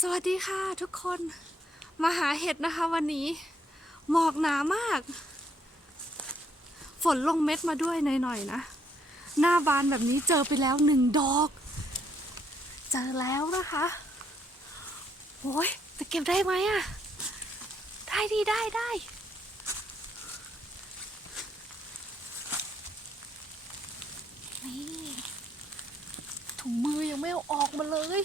สวัสดีค่ะทุกคนมาหาเห็ดนะคะวันนี้ หมอกหนามาก ฝนลงเม็ดมาด้วยหน่อยๆนะ หน้าบานแบบนี้เจอไปแล้วหนึ่งดอก เจอแล้วนะคะโอ้ยจะเก็บได้ไหมอะได้ดีได้ได้นี่ถุงมือยังไม่เอาออกมาเลย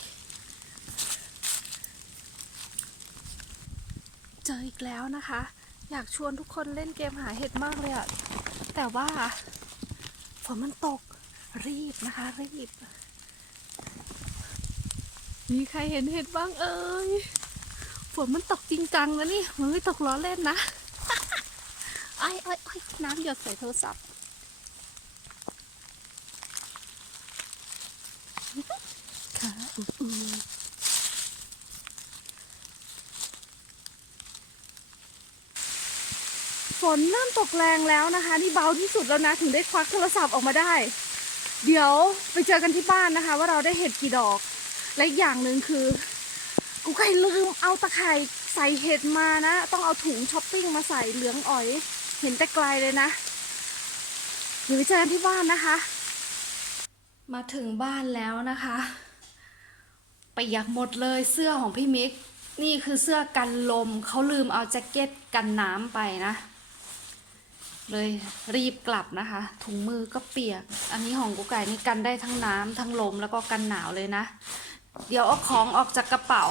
เจออีกแล้วนะคะ อยากชวนทุกคนเล่นเกมหาเห็ดมากเลยอะแต่ว่าฝนมันตกรีบนะคะ รีบ มีใครเห็นเห็ดบ้างเอ่ยฝนมันตกจริงจังนะนี่มันไม่ตกล้อเล่นนะไอ้ไอ้ไอ้ยน้ำหยดใส่โทรศัพท์ค่ะอือ ฝนเริ่มตกแรงแล้วนะคะ นี่เบาที่สุดแล้วนะ ถึงได้ควักโทรศัพท์ออกมาได้ เดี๋ยวไปเจอกันที่บ้านนะคะ ว่าเราได้เห็ดกี่ดอก และอีกอย่างหนึ่งคือ กูไก่ลืมเอาตะไคร่ใส่เห็ดมานะ ต้องเอาถุงช้อปปิ้งมาใส่เหลืองอ๋อย เห็นแต่ไกลเลยนะ เดี๋ยวไปเจอกันที่บ้านนะคะ มาถึงบ้านแล้วนะคะไปยากหมดเลยเสื้อของพี่มิกนี่คือเสื้อกันลมเขาลืมเอาแจ็คเก็ตกันน้ำไปนะ เลยรีบกลับนะคะ ถุงมือก็เปียก อันนี้ของกูไก่นี่กันได้ทั้งน้ำทั้งลมแล้วก็กันหนาวเลยนะ เดี๋ยวเอาของออกจากกระเป๋า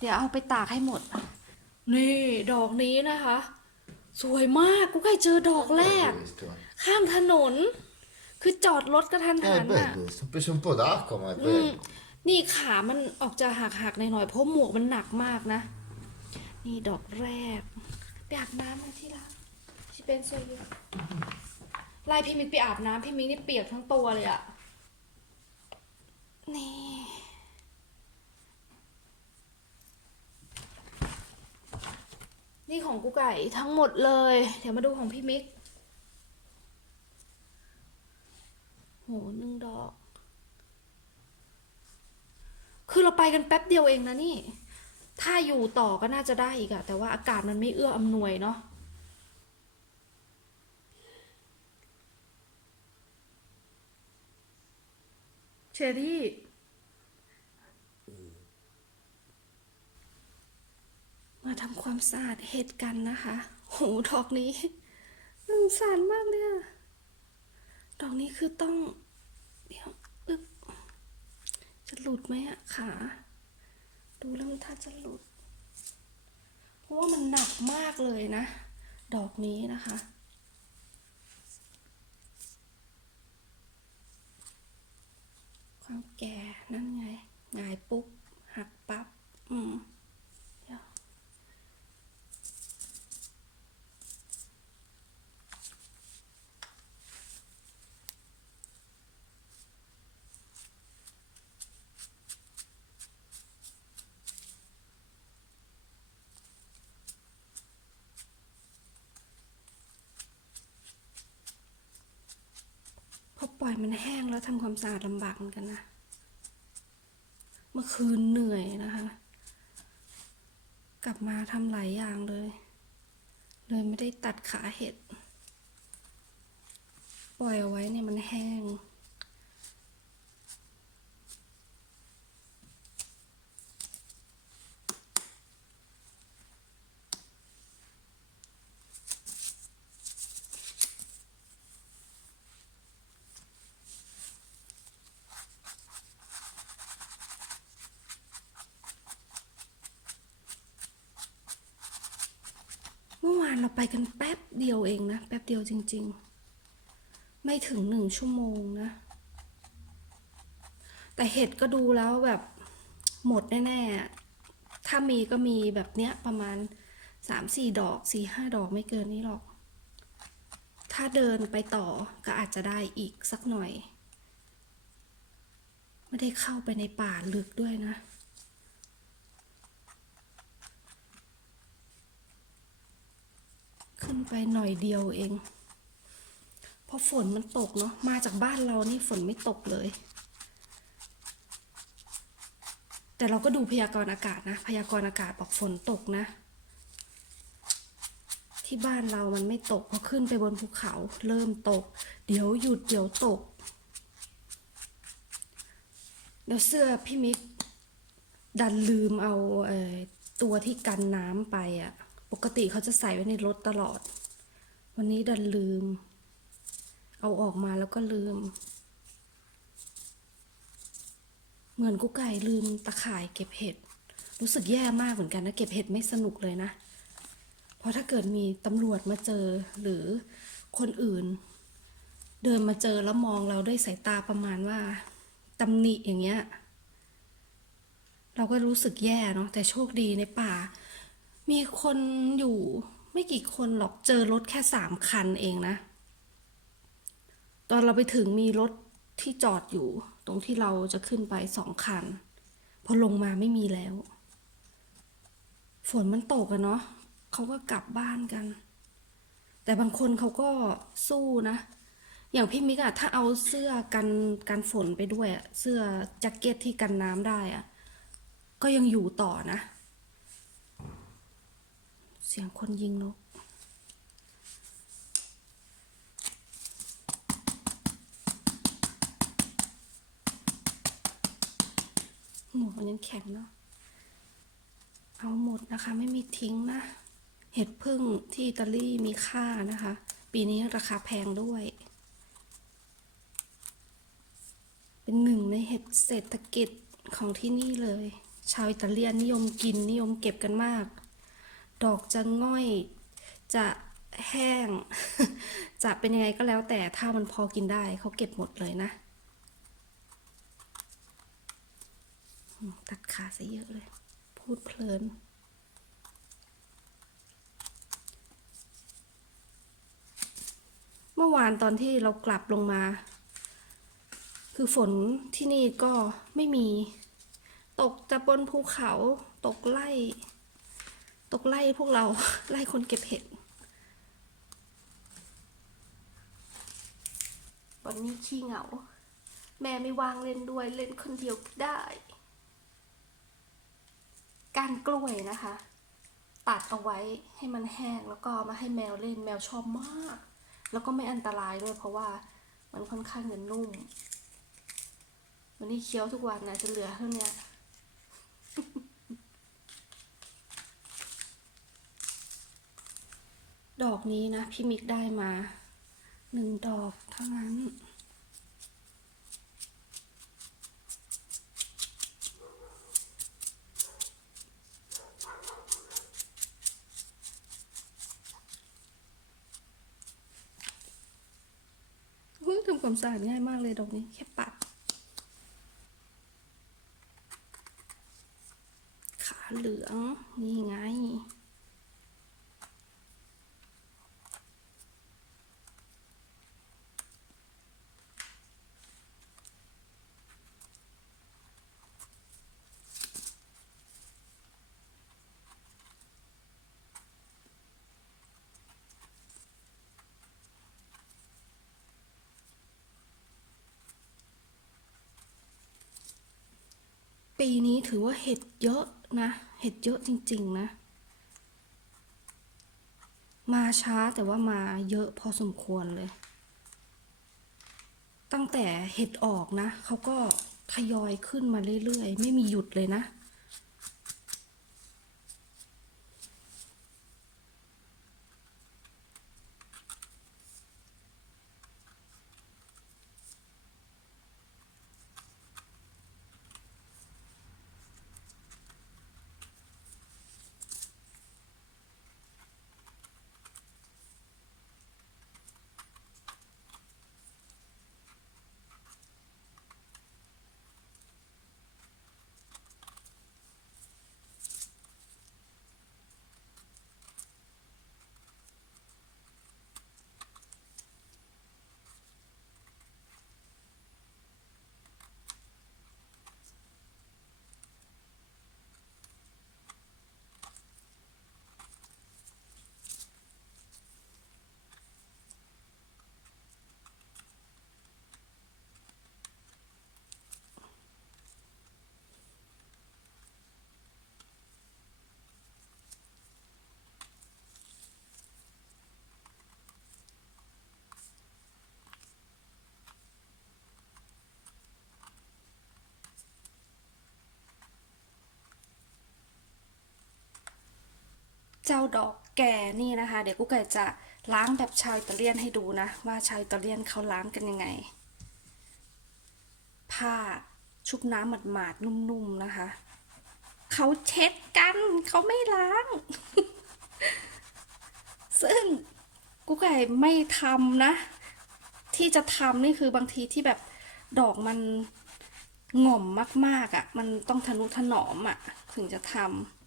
เดี๋ยวเอาไปตากให้หมด นี่ดอกนี้นะคะ สวยมากกูไก่เจอดอกแรก Questo. ข้ามถนน คือจอดรถกระทัน Eh, หั È นอะ bello, sto preso un po' d'acqua, ma è อืม bello. นี่ขามันออกจะหักหักๆหน่อยๆเพราะหมวกมันหนักมากนะ นี่ดอกแรกไปอาบน้ำมาที่รัก ที่เป็นโซยไล่พี่มิกไปอาบน้ำพี่มิกนี่เปียกทั้งตัวเลยอะนี่ นี่ของกูไก่ทั้งหมดเลย เดี๋ยวมาดูของพี่มิกโหหนึ่งดอก คือเราไปกันแป๊บเดียวเองนะนี่ ถ้าอยู่ต่อก็น่าจะได้อีกอะแต่ว่าอากาศมันไม่เอื้ออำนวยเนาะ เชอรี่มาทำความสะอาดเห็ดกันนะคะ โหดอกนี้น่าสงสารมากเลยอะดอกนี้คือต้อง เดี๋ยวอึ๊บจะหลุดไหมอะขา ดูแล้วมันถ้าจะหลุด เพราะว่ามันหนักมากเลยนะ ดอกนี้นะคะ ควาแก่นั่นไงหงายปุ๊บ หักปั๊บอืม ปล่อยมันแห้งแล้วทำความสะอาดลำบากเหมือนกันนะ เมื่อคืนเหนื่อยนะคะ กลับมาทำหลายอย่างเลย เลยไม่ได้ตัดขาเห็ด ปล่อยเอาไว้เนี่ยมันแห้ง เมื่อวานเรา ไปกันแป๊บเดียวเองนะ แป๊บเดียวจริง ๆ ไม่ถึงหนึ่งชั่วโมงนะ แต่เห็ดก็ดูแล้วแบบหมดแน่ๆ ถ้ามีก็มีแบบเนี้ยประมาณสามสี่ดอกสี่ห้าดอกไม่เกินนี้หรอก ถ้าเดินไปต่อก็อาจจะได้อีกสักหน่อย ไม่ได้เข้าไปในป่าลึกด้วยนะ ขึ้นไปหน่อยเดียวเอง เพราะฝนมันตกเนาะ มาจากบ้านเรานี่ฝนไม่ตกเลย แต่เราก็ดูพยากรณ์อากาศนะ พยากรณ์อากาศบอกฝนตกนะ ที่บ้านเรามันไม่ตกพอขึ้นไปบนภูเขา เริ่มตก เดี๋ยวหยุดเดี๋ยวตก แล้วเสื้อพี่มิกดันลืมเอาเอตัวที่กันน้ำไปอะ่ะ ปกติเขาจะใส่ไว้ในรถตลอด วันนี้ดันลืม เอาออกมาแล้วก็ลืม เหมือนกุ๊กไก่ลืมตะข่ายเก็บเห็ด รู้สึกแย่มากเหมือนกันนะเก็บเห็ดไม่สนุกเลยนะ เพราะถ้าเกิดมีตำรวจมาเจอหรือคนอื่น เดินมาเจอแล้วมองเราด้วยสายตาประมาณว่าตำหนิอย่างเงี้ยเราก็รู้สึกแย่เนาะแต่โชคดีในป่า มีคนอยู่ไม่กี่คนหรอกเจอรถแค่สามคันเองนะ ตอนเราไปถึงมีรถที่จอดอยู่ ตรงที่เราจะขึ้นไปสองคัน พอลงมาไม่มีแล้ว ฝนมันตกอะเนาะเขาก็กลับบ้านกัน แต่บางคนเขาก็สู้นะ อย่างพี่มิกอะถ้าเอาเสื้อกันกันฝนไปด้วยอะเสื้อแจ็คเก็ตที่กันน้ำได้อะก็ยังอยู่ต่อนะ เสียงคนยิงนก หมวกมันยังแข็งเนาะ เอาหมดนะคะ ไม่มีทิ้งนะ เห็ดพึ่งที่อิตาลีมีค่านะคะ ปีนี้ราคาแพงด้วย เป็นหนึ่งในเห็ดเศรษฐกิจของที่นี่เลย ชาวอิตาเลียนนิยมกินนิยมเก็บกันมาก ดอกจะง่อย จะแห้ง จะเป็นยังไงก็แล้วแต่ถ้ามันพอกินได้เขาเก็บหมดเลยนะ ตัดขาซะเยอะเลย พูดเพลินเมื่อวานตอนที่เรากลับลงมา คือฝนที่นี่ก็ไม่มี ตกจากบนภูเขาตกไล่ ตกไล่พวกเราไล่คนเก็บเห็ด วันนี้ขี้เหงา แม่ไม่วางเล่นด้วยเล่นคนเดียวก็ได้ การกล้วยนะคะ ตัดเอาไว้ให้มันแห้งแล้วก็มาให้แมวเล่นแมวชอบมาก แล้วก็ไม่อันตรายด้วยเพราะว่ามันค่อนข้างจะนุ่ม วันนี้เคี้ยวทุกวันนะจะเหลือเท่านี้ ดอกนี้นะ พี่มิกได้มาหนึ่งดอกเท่านั้นเฮ้ยทำความสะอาดง่ายมากเลยดอกนี้แค่ปัด ขาเหลือง นี่ไง ปีนี้ถือว่าเห็ดเยอะนะ เห็ดเยอะจริง ๆ นะ มาช้าแต่ว่ามาเยอะพอสมควรเลย ตั้งแต่เห็ดออกนะ เขาก็ทยอยขึ้นมาเรื่อยๆ ไม่มีหยุดเลยนะ เจ้าดอกแก่นี่นะคะ เดี๋ยวกุ๊กไก่จะล้างแบบชาวอิตาเลียนให้ดูนะ ว่าชาวอิตาเลียนเขาล้างกันยังไง ผ้าชุบน้ำหมาดๆนุ่มๆนะคะเขาเช็ดกันเขาไม่ล้าง ซึ่งกุ๊กไก่ไม่ทำนะ ที่จะทำนี่คือบางทีที่แบบดอกมันง่อมมากๆอะ่ะ มันต้องทะนุถนอมอะ่ะ ถึงจะทำ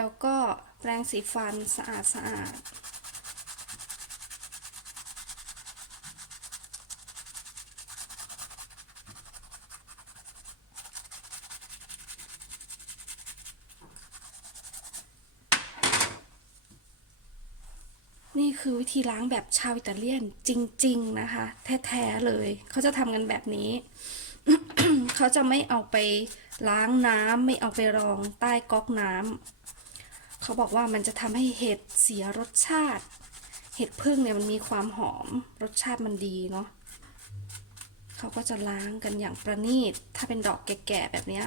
แล้วก็แปรงสีฟันสะอาดสะอาดนี่คือวิธีล้างแบบชาวอิตาเลียนจริง ๆ นะคะ แท้ ๆ เลย เขาจะทำกันแบบนี้ เขาจะไม่เอาไปล้างน้ำไม่เอาไปรองใต้ก๊อกน้ำ เขาบอกว่ามันจะทำให้เห็ดเสียรสชาติ เห็ดพึ่งเนี่ยมันมีความหอมรสชาติมันดีเนาะเขาก็จะล้างกันอย่างประณีต ถ้าเป็นดอกแก่ๆแบบเนี้ย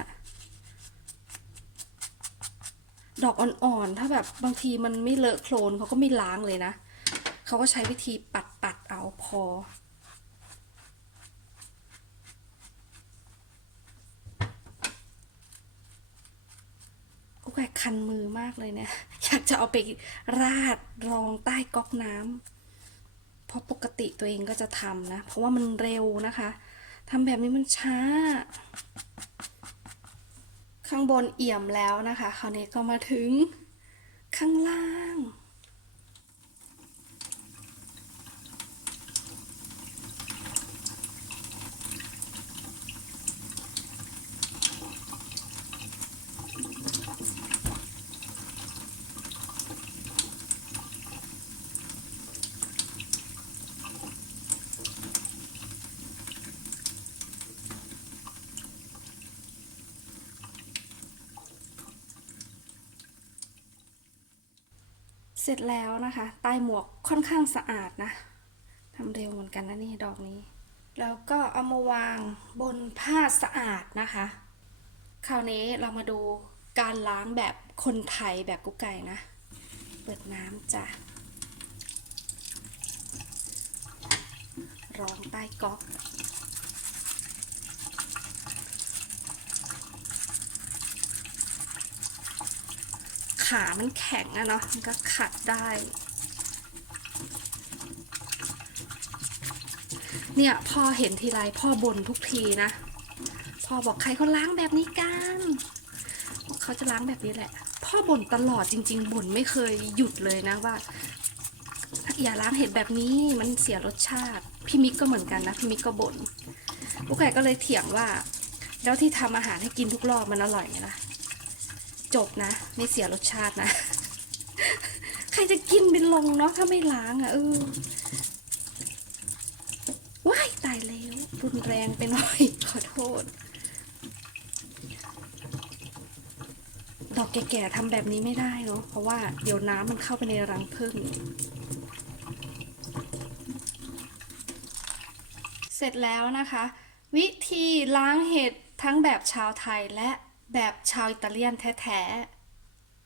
ดอกอ่อนๆ ถ้าแบบบางทีมันไม่เลอะโคลนเขาก็ไม่ล้างเลยนะ เขาก็ใช้วิธีปัดๆเอาพอ กูแกคันมือมากเลยเนี่ย อยากจะเอาไปราดรองใต้ก๊อกน้ำเพราะปกติตัวเองก็จะทำนะ เพราะว่ามันเร็วนะคะทำแบบนี้มันช้า ข้างบนเอี่ยมแล้วนะคะ คราวนี้ก็มาถึงข้างล่าง เสร็จแล้วนะคะ ใต้หมวกค่อนข้างสะอาดนะทำเร็วเหมือนกันนะนี่ดอกนี้ แล้วก็เอามาวางบนผ้าสะอาดนะคะ คราวนี้เรามาดูการล้างแบบคนไทยแบบกุ๊กไก่นะ เปิดน้ำจ้ะรองใต้ก๊อก ขามันแข็งอะเนาะมันก็ขัดได้ เนี่ยพ่อเห็นทีไรพ่อบ่นทุกทีนะ พ่อบอกใครเขาล้างแบบนี้กันบอกเขาจะล้างแบบนี้แหละ พ่อบ่นตลอดจริง ๆบ่นไม่เคยหยุดเลยนะว่าอย่าล้างเห็ดแบบนี้มันเสียรสชาติ พี่มิกก็เหมือนกันนะพี่มิกก็บ่นลูกไก่ก็เลยเถียงว่า แล้วที่ทำอาหารให้กินทุกรอบมันอร่อยไหมล่ะ จบนะ ไม่เสียรสชาตินะ ใครจะกินเป็นลงเนาะถ้าไม่ล้างอะ่ะเออว้ายตายแล้วรุนแรงไปหน่อย ขอโทษ ดอกแก่ๆทำแบบนี้ไม่ได้เนาะเพราะว่าเดี๋ยวน้ำมันเข้าไปในรังผึ้งเสร็จแล้วนะคะ วิธีล้างเห็ดทั้งแบบชาวไทยและ แบบชาวอิตาเลียนแท้ๆ